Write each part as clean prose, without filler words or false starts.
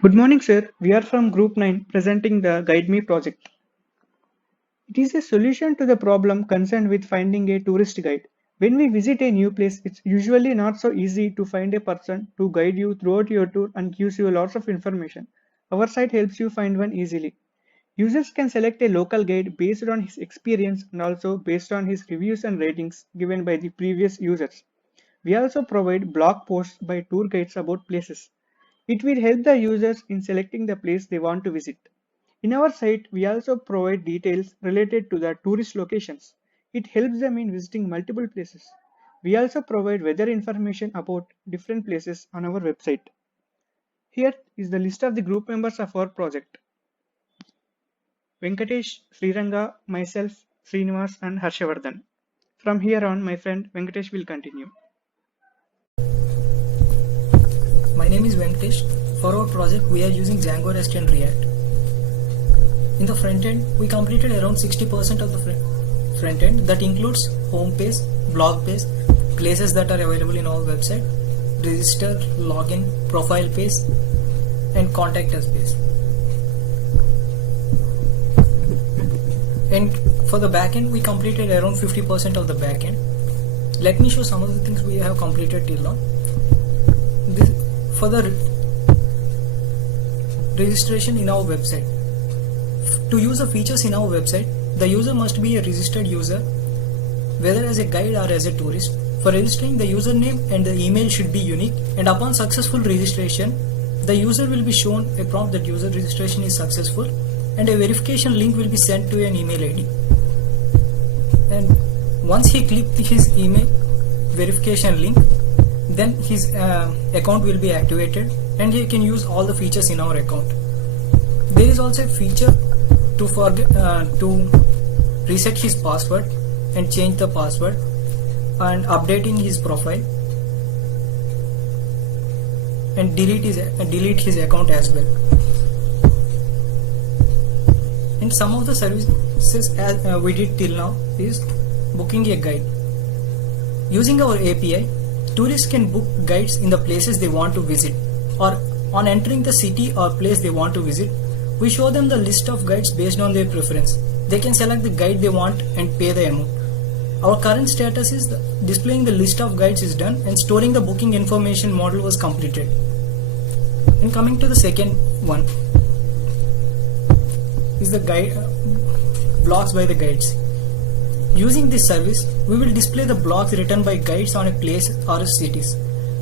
Good morning, sir. We are from Group 9 presenting the Guide Me project. It is a solution to the problem concerned with finding a tourist guide. When we visit a new place, it's usually not so easy to find a person to guide you throughout your tour and gives you lots of information. Our site helps you find one easily. Users can select a local guide based on his experience and also based on his reviews and ratings given by the previous users. We also provide blog posts by tour guides about places. It will help the users in selecting the place they want to visit. In our site, we also provide details related to the tourist locations. It helps them in visiting multiple places. We also provide weather information about different places on our website. Here is the list of the group members of our project. Venkatesh, Sriranga, myself, Srinivas and Harshavardhan. From here on, my friend Venkatesh will continue. My name is Venkatesh. For our project, we are using Django REST and React. In the front end, we completed around 60% of the front end. That includes home page, blog page, places that are available in our website, register, login, profile page, and contact us page. And for the backend, we completed around 50% of the backend. Let me show some of the things we have completed till now. For the registration in our website, to use the features in our website, the user must be a registered user, whether as a guide or as a tourist. For registering, the username and the email should be unique, and upon successful registration, the user will be shown a prompt that user registration is successful, and a verification link will be sent to an email ID. And once he clicks his email verification link, then his account will be activated and he can use all the features in our account. There is also a feature to reset his password and change the password and updating his profile and delete his account as well. And some of the services as we did till now is booking a guide. Using our API, tourists can book guides in the places they want to visit, or on entering the city or place they want to visit, we show them the list of guides based on their preference. They can select the guide they want and pay the amount. Our current status is displaying the list of guides is done and storing the booking information module was completed. And coming to the second one is the guide blogs by the guides. Using this service, we will display the blogs written by guides on a place or a cities.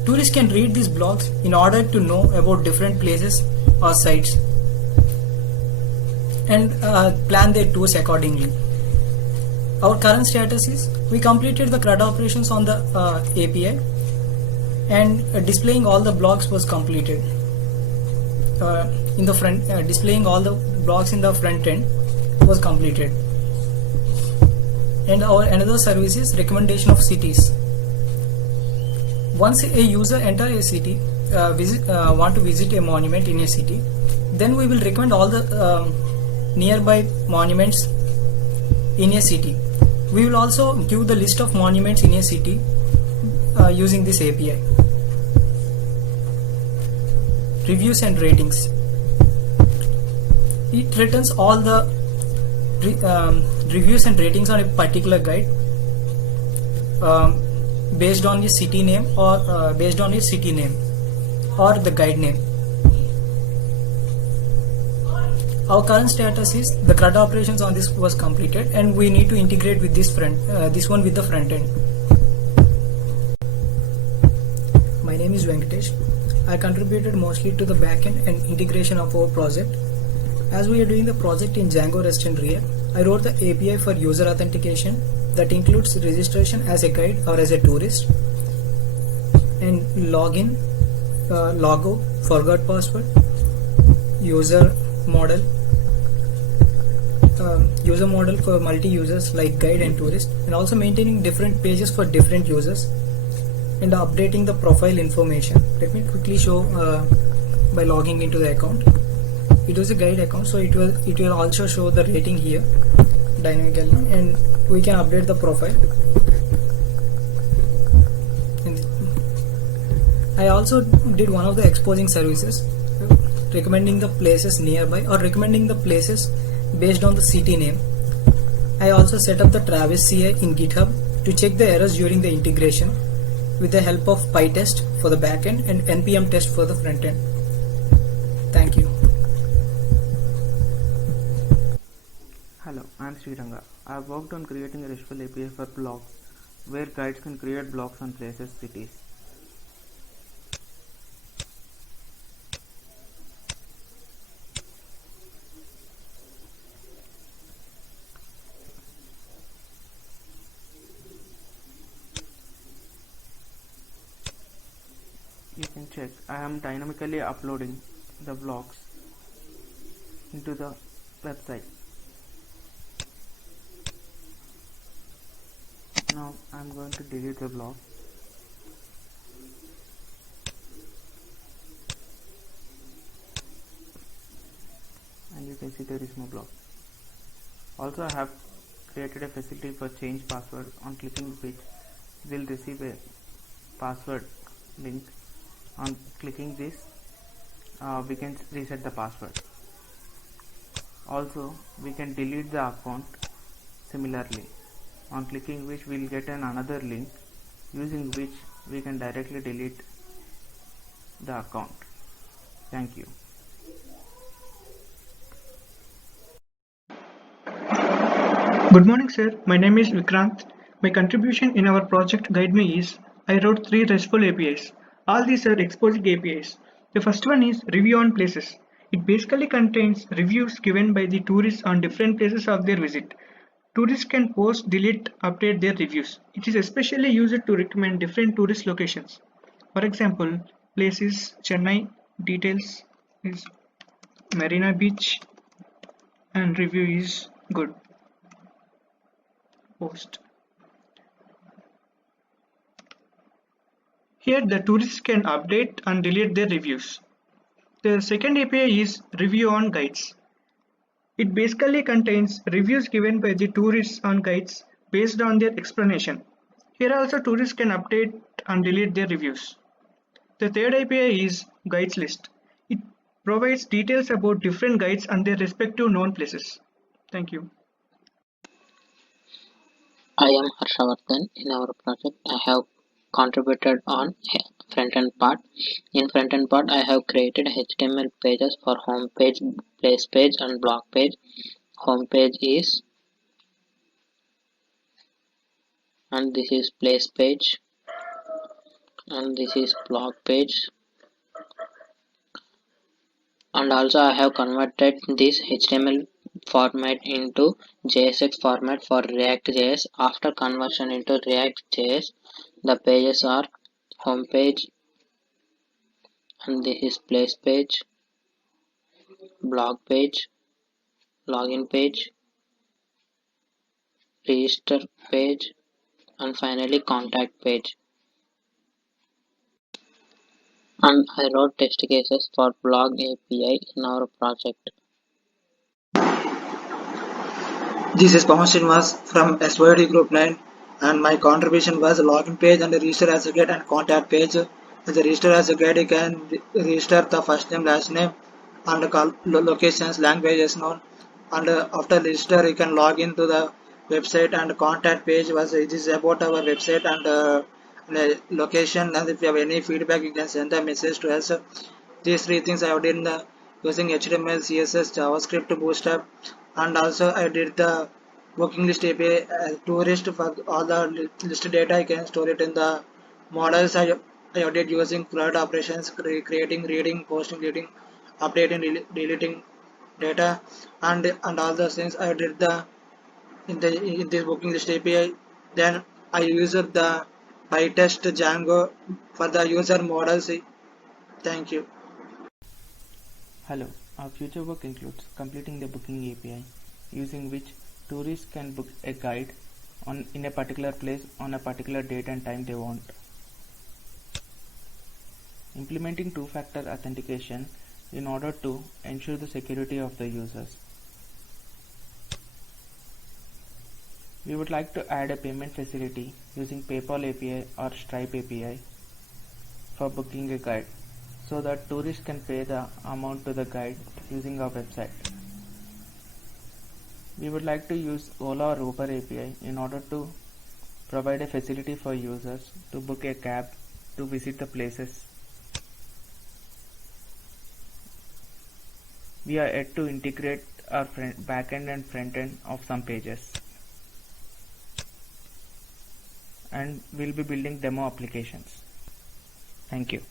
Tourists can read these blogs in order to know about different places or sites and plan their tours accordingly. Our current status is we completed the CRUD operations on the API and displaying all the blogs was completed. In the front, displaying all the blogs in the front end was completed. And our another service is recommendation of cities. Once a user enter a city, want to visit a monument in a city, then we will recommend all the nearby monuments in a city. We will also give the list of monuments in a city using this API. Reviews and ratings. It returns all the reviews and ratings on a particular guide based on the city name or based on its city name or the guide name. Our current status is the CRUD operations on this was completed and we need to integrate with this one with the front end. My name is Venkatesh. I contributed mostly to the backend and integration of our project. As we are doing the project in Django REST and React, I wrote the API for user authentication that includes registration as a guide or as a tourist, and login, logo, forgot password, user model for multi-users like guide and tourist, and also maintaining different pages for different users and updating the profile information. Let me quickly show by logging into the account. It was a guide account, so it will also show the rating here dynamically, and we can update the profile. And I also did one of the exposing services recommending the places nearby or recommending the places based on the city name. I also set up the Travis CI in GitHub to check the errors during the integration with the help of PyTest for the backend and npm test for the frontend. Thank you. Hello, I am Sriranga. I have worked on creating a RESTful API for blogs, where guides can create blogs on places, cities. You can check. I am dynamically uploading the blogs into the website. Now I am going to delete the blog. And you can see there is no blog. Also, I have created a facility for change password, on clicking which will receive a password link. On clicking this, we can reset the password. Also, we can delete the account similarly, on clicking which we will get another link, using which we can directly delete the account. Thank you. Good morning, sir. My name is Vikrant. My contribution in our project GuideMe is I wrote 3 RESTful APIs. All these are exposing APIs. The first one is Review on Places. It basically contains reviews given by the tourists on different places of their visit. Tourists can post, delete, update their reviews. It is especially used to recommend different tourist locations. For example, place is Chennai, details is Marina Beach, and review is good. Post. Here the tourists can update and delete their reviews. The second API is Review on Guides. It basically contains reviews given by the tourists on guides based on their explanation. Here also tourists can update and delete their reviews. The third API is Guides List. It provides details about different guides and their respective known places. Thank you. I am Harshavardhan. In our project, I have contributed on front-end part. In front-end part, I have created HTML pages for home page, place page, and blog page. Home page is, and this is place page, and this is blog page. And also, I have converted this HTML format into JSX format for React.js. After conversion into React.js, the pages are home page, and this is place page, blog page, login page, register page, and finally contact page. And I wrote test cases for blog API in our project. This is Pawan Srinivas from SYD Group 9, and my contribution was login page and register as a guide and contact page. As a register as a guide, you can register the first name, last name, and locations, languages known. And after register, you can log into the website, and contact page was it is about our website and location. And if you have any feedback, you can send a message to us. These 3 things I have done using HTML, CSS, JavaScript, Bootstrap, and also I did the booking list API tourist for all the list data. I can store it in the models. I did using CRUD operations, creating, reading, posting, deleting, updating, deleting data, and all those things I did in this booking list API. Then I used the PyTest Django for the user models. Thank you. Hello, our future work includes completing the booking API, using which tourists can book a guide in a particular place on a particular date and time they want. Implementing two-factor authentication in order to ensure the security of the users. We would like to add a payment facility using PayPal API or Stripe API for booking a guide, so that tourists can pay the amount to the guide using our website. We would like to use Ola or Uber API in order to provide a facility for users to book a cab to visit the places. We are yet to integrate our backend and frontend of some pages, and we'll be building demo applications. Thank you.